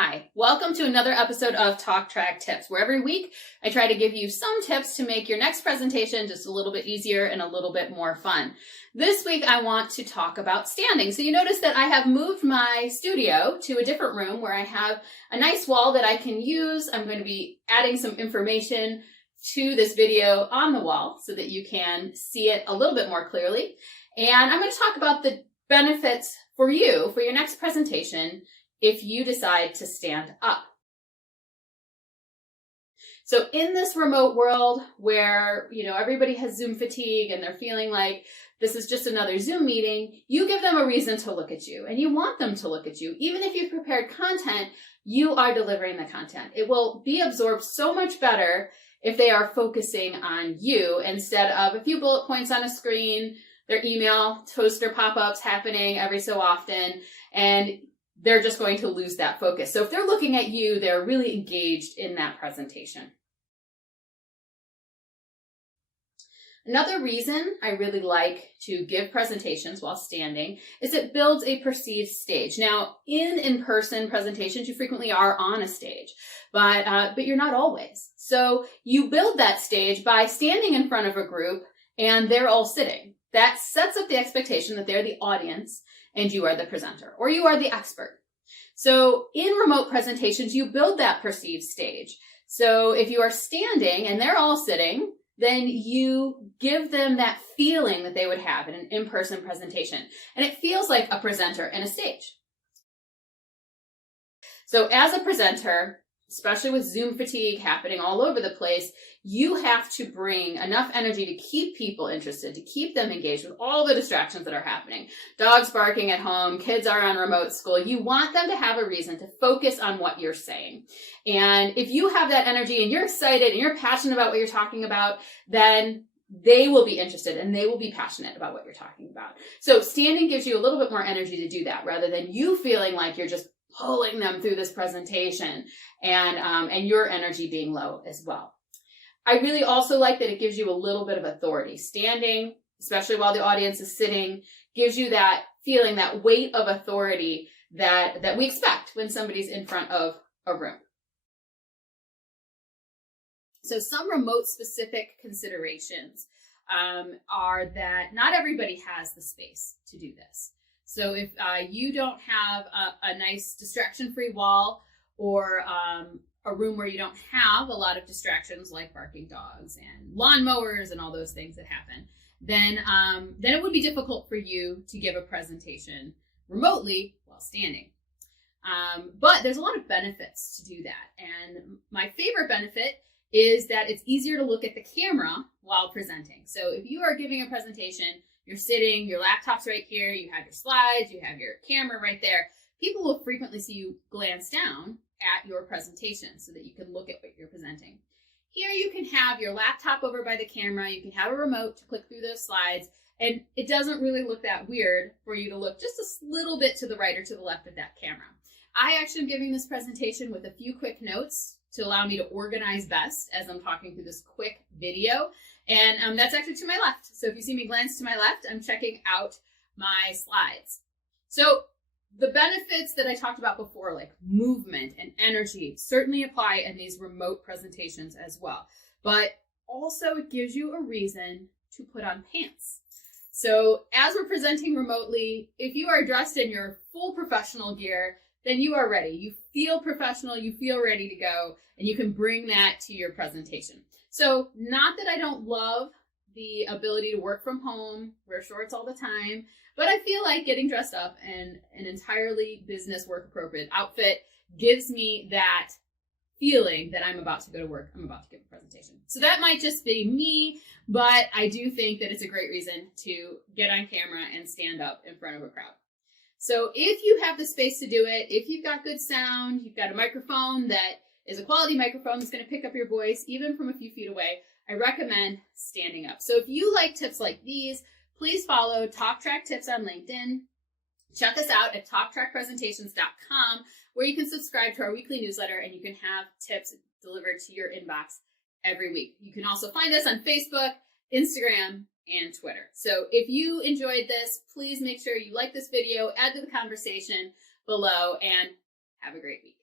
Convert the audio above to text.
Hi, welcome to another episode of Talk Track Tips, where every week I try to give you some tips to make your next presentation just a little bit easier and a little bit more fun. This week I want to talk about standing. So you notice that I have moved my studio to a different room where I have a nice wall that I can use. I'm going to be adding some information to this video on the wall so that you can see it a little bit more clearly. And I'm going to talk about the benefits for you for your next presentation if you decide to stand up. So in this remote world where, everybody has Zoom fatigue and they're feeling like this is just another Zoom meeting, you give them a reason to look at you, and you want them to look at you. Even if you've prepared content, you are delivering the content. It will be absorbed so much better if they are focusing on you instead of a few bullet points on a screen, their email, toaster pop-ups happening every so often, and they're just going to lose that focus. So if they're looking at you, they're really engaged in that presentation. Another reason I really like to give presentations while standing is it builds a perceived stage. Now, in-person presentations, you frequently are on a stage, but you're not always. So you build that stage by standing in front of a group and they're all sitting. That sets up the expectation that they're the audience and you are the presenter, or you are the expert. So in remote presentations, you build that perceived stage. So if you are standing and they're all sitting, then you give them that feeling that they would have in an in-person presentation. And it feels like a presenter in a stage. So as a presenter, especially with Zoom fatigue happening all over the place, you have to bring enough energy to keep people interested, to keep them engaged with all the distractions that are happening. Dogs barking at home, kids are on remote school. You want them to have a reason to focus on what you're saying. And if you have that energy and you're excited and you're passionate about what you're talking about, then they will be interested and they will be passionate about what you're talking about. So standing gives you a little bit more energy to do that rather than you feeling like you're just pulling them through this presentation and your energy being low as well. I really also like that it gives you a little bit of authority. Standing, especially while the audience is sitting, gives you that feeling, that weight of authority that we expect when somebody's in front of a room. So some remote specific considerations are that not everybody has the space to do this. So if you don't have a nice distraction-free wall or a room where you don't have a lot of distractions like barking dogs and lawnmowers and all those things that happen, then it would be difficult for you to give a presentation remotely while standing. But there's a lot of benefits to do that. And my favorite benefit is that it's easier to look at the camera while presenting. So if you are giving a presentation, you're sitting, your laptop's right here, you have your slides, you have your camera right there. People will frequently see you glance down at your presentation so that you can look at what you're presenting. Here you can have your laptop over by the camera, you can have a remote to click through those slides, and it doesn't really look that weird for you to look just a little bit to the right or to the left of that camera. I actually am giving this presentation with a few quick notes to allow me to organize best as I'm talking through this quick video. And that's actually to my left. So if you see me glance to my left, I'm checking out my slides. So the benefits that I talked about before, like movement and energy, certainly apply in these remote presentations as well. But also it gives you a reason to put on pants. So as we're presenting remotely, if you are dressed in your full professional gear, then you are ready. You feel professional, you feel ready to go, and you can bring that to your presentation. So not that I don't love the ability to work from home, wear shorts all the time, but I feel like getting dressed up in an entirely business work appropriate outfit gives me that feeling that I'm about to go to work, I'm about to give a presentation. So that might just be me, but I do think that it's a great reason to get on camera and stand up in front of a crowd. So if you have the space to do it, if you've got good sound, you've got a microphone that is a quality microphone that's going to pick up your voice even from a few feet away, I recommend standing up. So if you like tips like these, please follow Talk Track Tips on LinkedIn. Check us out at talktrackpresentations.com, where you can subscribe to our weekly newsletter and you can have tips delivered to your inbox every week. You can also find us on Facebook, Instagram, and Twitter. So if you enjoyed this, please make sure you like this video, add to the conversation below, and have a great week.